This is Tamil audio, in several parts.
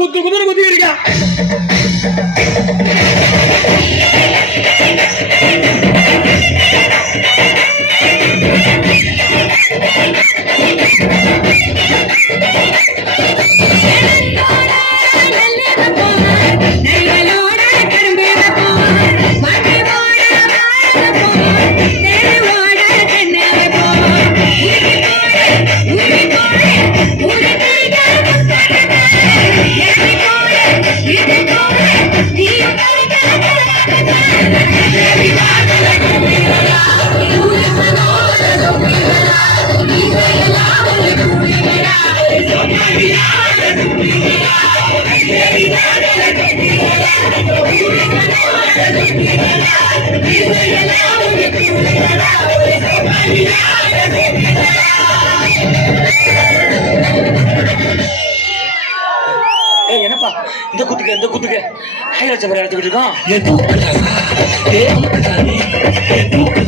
ಕುದ್ದು ಕುದ್ರೆ ಕುದ್ದೀವಿ என்னப்பா இந்த குத்துக்கு இந்த குத்துக்கு ஹை லட்சம் எடுத்துக்கிட்டு இருக்கோம் ஏ ஏ தூக்கு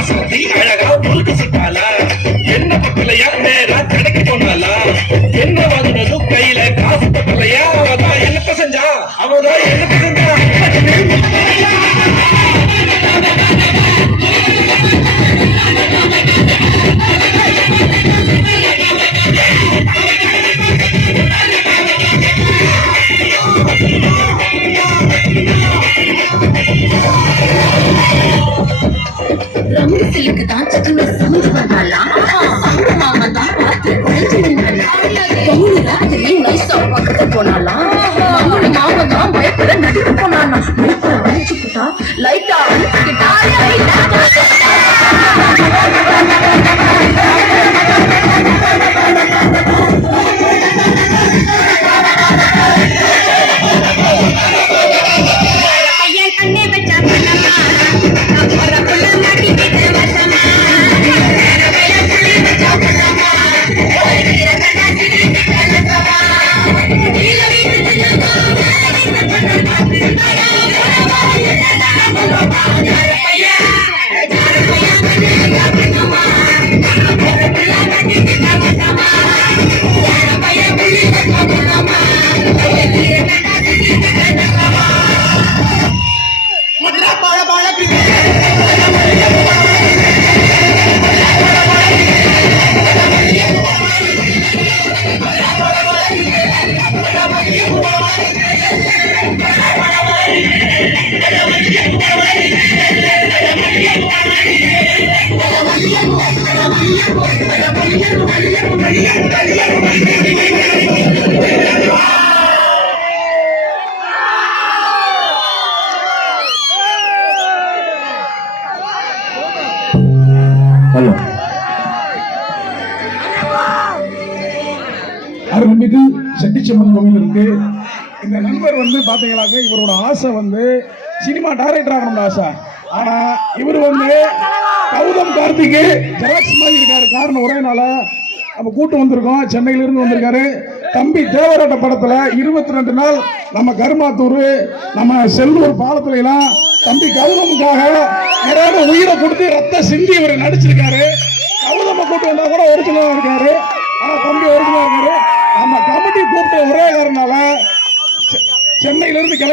சின்ன அழகா முழுக்க சுட்டாளா? என்ன பக்கலையா நேரா கடைக்கு போனாலா என்ன வாங்கினதும் கையில காசு பக்கலையா அவதான் என்னத்த செஞ்சா? அவதான் என்னத்த சிக்கன சமைச்சு மாமா தான் பார்த்து பொண்ணு ராத்திரி நைஸா பக்கத்து மாமா தான் பயப்பட நடிக்க ஹலோ அருள்மிகு செட்டிச்சம்மன் கோவில் இருக்கு. இந்த நண்பர் வந்து பாத்தீங்களாக்க இவரோட ஆசை வந்து சினிமா டைரக்டர் ஆகணும்னு ஆசை. ஆனா இவர் வந்து கௌதம் கார்த்திக்கு ஜெராக்ஸ் மாதிரி இருக்காரு. காரணம் ஒரே நாள நம்ம கூட்டு வந்திருக்கோம். சென்னையில இருந்து வந்திருக்காரு. தம்பி தேவராட்ட படத்துல இருபத்தி ரெண்டு நாள் நம்ம கருமாத்தூர் நம்ம செல்லூர் பாலத்துல எல்லாம் தம்பி கௌதமுக்காக நிறைய உயிரை கொடுத்து ரத்த சிந்தி இவர் நடிச்சிருக்காரு. கௌதம கூட்டு வந்தா கூட ஒரிஜினலா இருக்காரு ஆனா தம்பி ஒரிஜினலா இருக்காரு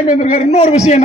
நம்ம வந்திருக்காரு இன்னொரு விஷயம் என்ன?